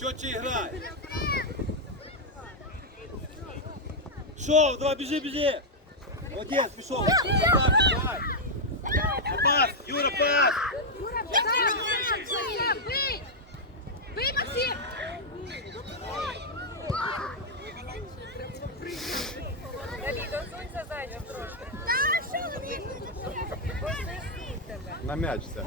чотче грай. Пішов, давай, біжи, біжи. Молодець, пішов. Так, давай. Пас, Юра, пас. Бий! Бий, Максим! На м'яч все.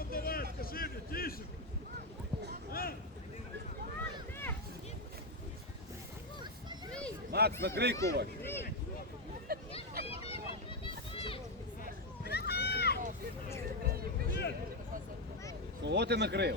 Отдавать, скажи мне, Тищенко? А? Макс, накрий коваль. Кого ти накрив?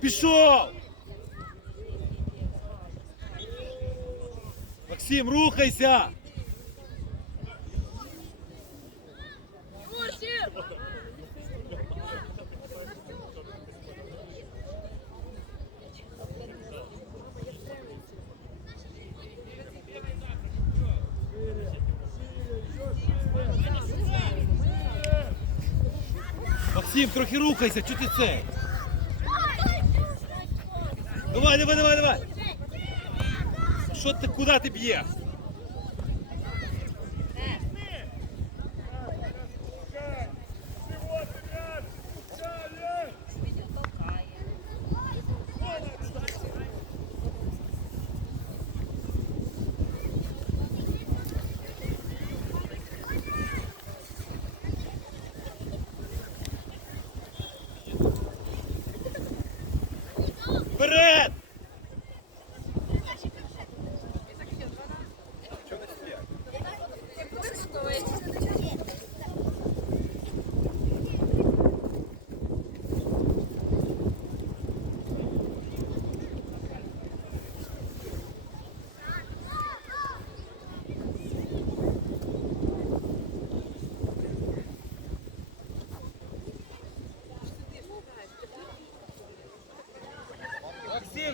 Пішов! Максим, рухайся! Максим, трохи рухайся, чого ти це? Давай, давай, давай, давай! Що ти, куди ти б'єш?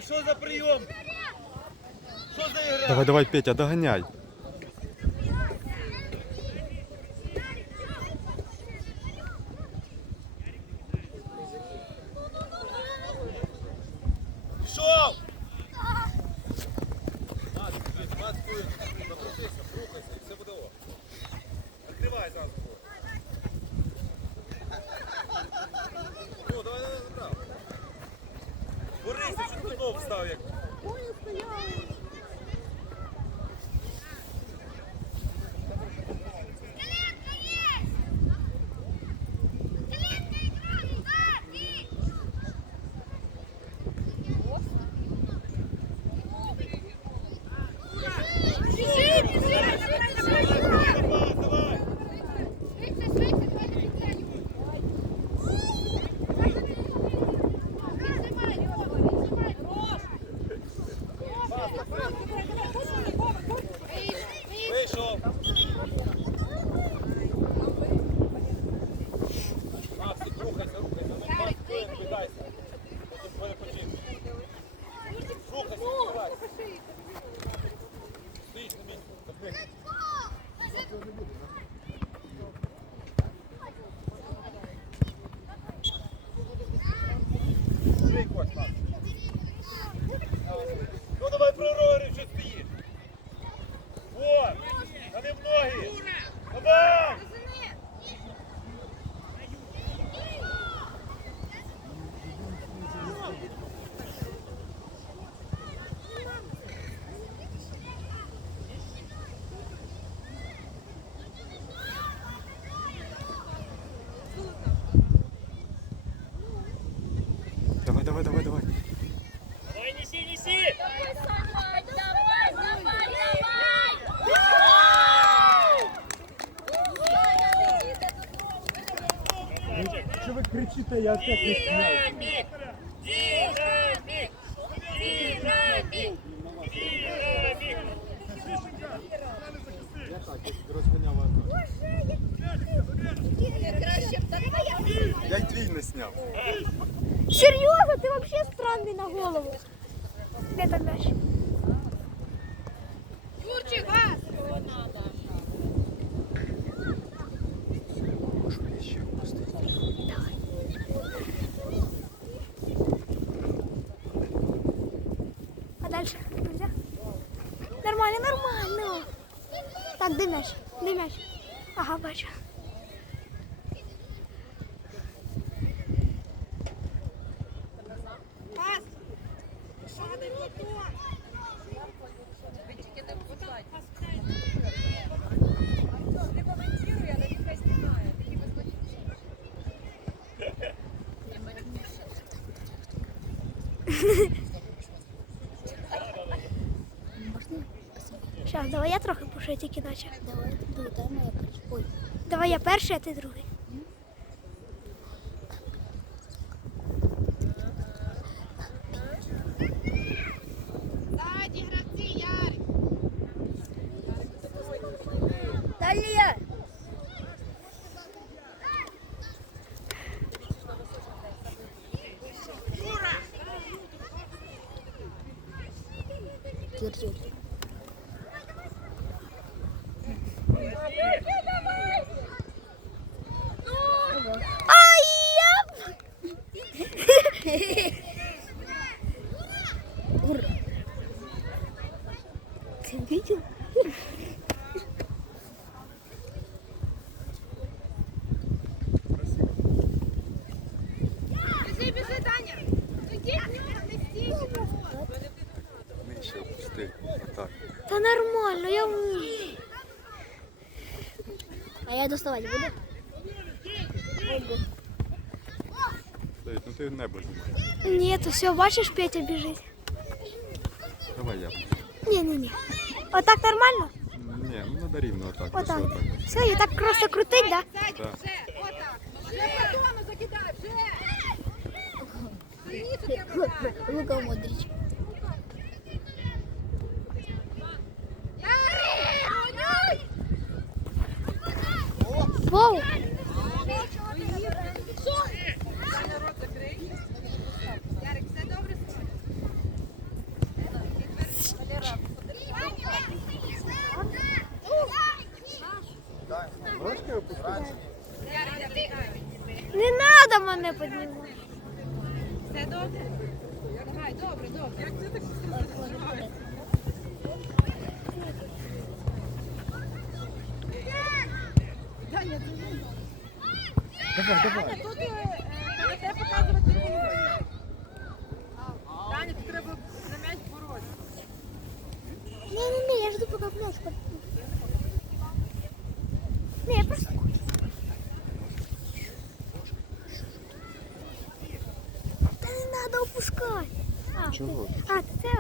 Що за прийом? Що за ігра? Давай, давай, Петя, доганяй. Кричите, я опять не Динамик! Динамик! Динамик! Динамик! Я так, я розганяв. Я й твій не сняв. Серьезно, ты вообще странный на голову. Где там мяч? Нормально, нормально. Так, где мяч? Где мяч? Ага, бачу. Пушу тільки наче. Давай, Ой. Давай я перший, а ти другий. Ты видел? Біжи, біжи, Даня! Тоді не стій! Нижче опусти. Отак. Та нормально, я вмію. А я доставати буду? Давид, ну ти небо знімай. Ні, то все, бачиш, Петя біжить. Давай я. Ні, ні, ні. Отак нормально? Ні, ну треба рівно отак. Отак. Отак. Все, і так просто крутить, да? Ззаді, Так. вже! Отак! Вже подону закидай, вже! Синіцу треба дати! Лука Модрич. Ярик! Гонюй! Воу! Мене піднімати. Все добре? Давай, добре, добре. Як це так Даня, ти Давай, давай. Тут е, КВТ показувати не буде. Даня, тут треба на м'яч боротися. Не-не-не, я жду, пока пляж Не, я просто... Та не опускати. А, А, це,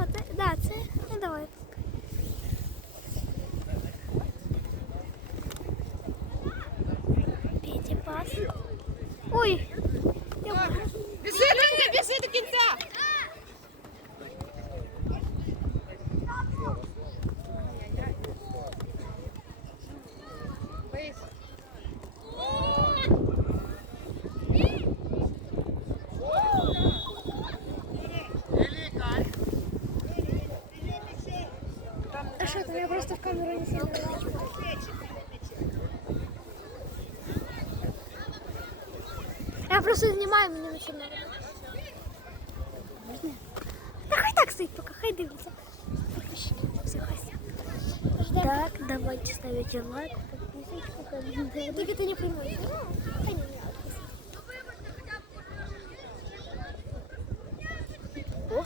Я просто знімаю, мені не сильно Можна? Та хай так стоїть поки, хай дивиться. Все, хай. Так, давайте ставите лайк, подписывайтесь. Только ты не понимаешь. Да не, не, О,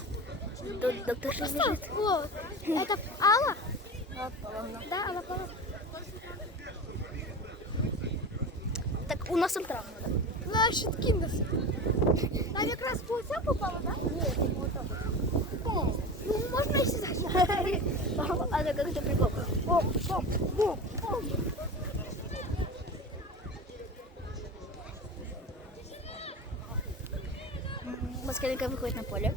доктор лежит. О, это Алла? Да, Алла Павловна. Так у нас травма. Значит, кинулся. Там якраз по оце попало, так? Ні, вот так. О, ну можна і сюди. А так як це прикол. Оп, оп, оп, оп. Москаленко выходит на поле.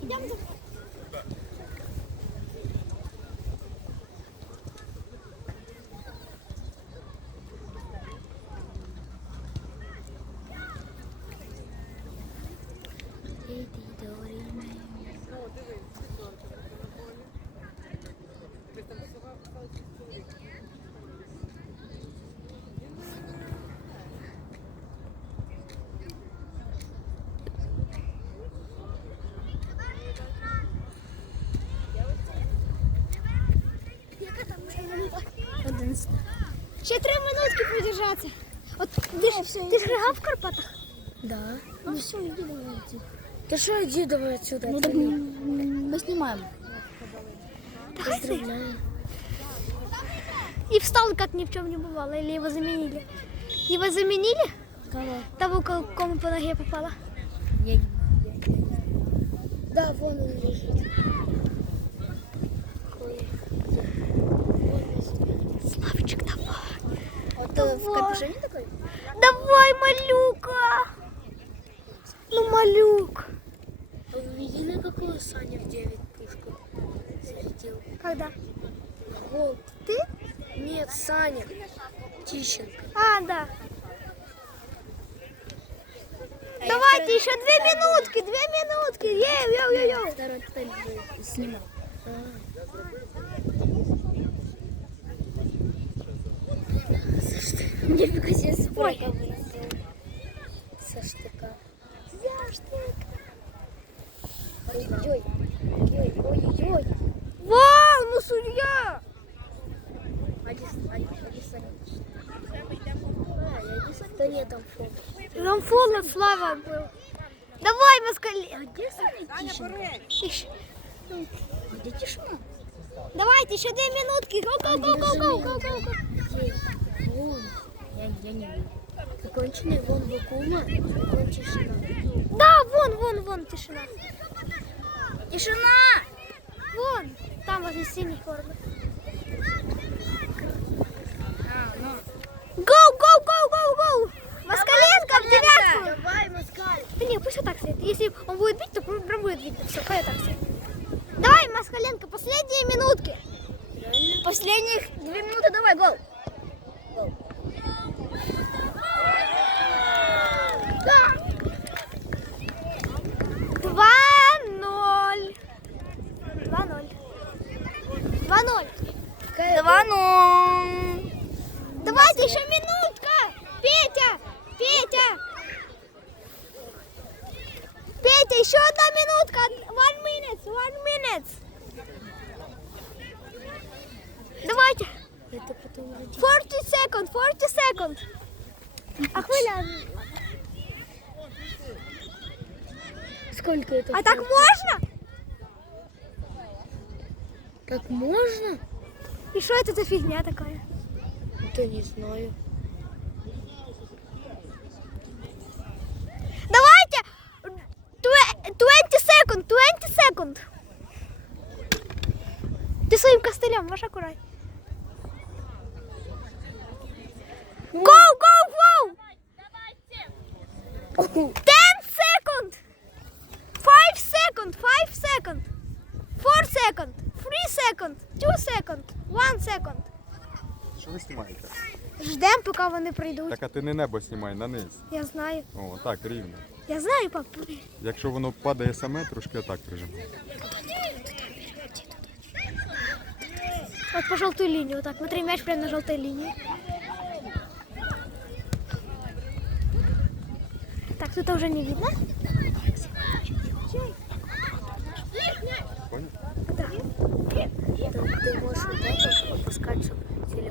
Идем за Одинадцята. Ще три минутки продержаться. От ти ж, ти ж грав в Карпатах? Да. Ну все, иди давай отсюда. Да что иди давай отсюда? Ну так мы снимаем. Поздравляю. И встал, как ни в чем не бывало. Или его заменили? Его заменили? Кого? Того, ко- кому по ноге попало. Да, вон он лежит. Славчик, давай. Вот э, в капюшоне такой? Давай, малюка. Ну, малюк. А вы видели, какую Саня в 9 пушку зарядил? Когда? Гол. Ты? Нет, Саня. Тищенко. А, да. Давайте еще две минутки, две минутки. Ей, йоу, йоу, йоу. Второй снимал. Мне показалось спорка вылетела. Со штыка. Ой-ой. Ой-ой. Ой-ой. Вау, ну судья. Да нет, там фото. Там фол от Слава был. Давай, москали. Где Саня бери. Ищ. Где тишина? Давайте еще две минутки. Гоу, гоу, гоу, гоу, гоу, гоу, гоу, гоу. Где? Вон. Я, не вижу. Вон Вакума, вон тишина. Да, вон, вон, вон, тишина. Тишина! Вон, там возле синей формы. Гоу, гоу, гоу, гоу, гоу. Москаленко в девятку. Давай, Москаль. Да не, пусть вот так стоит. Если он будет бить, то прям будет видно. Все, пойдет так стоит. Давай, Москаленко, последние минутки. Последних две минуты, давай, гол. Два ноль. Два ноль. Два ноль. Два, ну. Давайте еще минутка. Петя, Петя. Петя, еще одна минутка. One minute. Давайте. Это потом 40 секунд, 40 секунд. А хвиля. Сколько это? А так можно? Так можно? И что это за фигня такая? Да не знаю. Ілля, маш акурай. Гоу, гоу, гоу! Ten секунд! Five second! Five second! Four second! Three second! Two second! One second! Що ви снімаєте? Ждем, поки вони прийдуть. Так а ти не небо снімай на низ. Я знаю. О, так, рівно. Я знаю, пап. Якщо воно падає саме, трошки отак прижимай. Вот по желтую линию вот так. Смотри, мяч прямо на желтой линии. Так, тут уже не видно. Понял? Ты можешь вот так вот опускаться.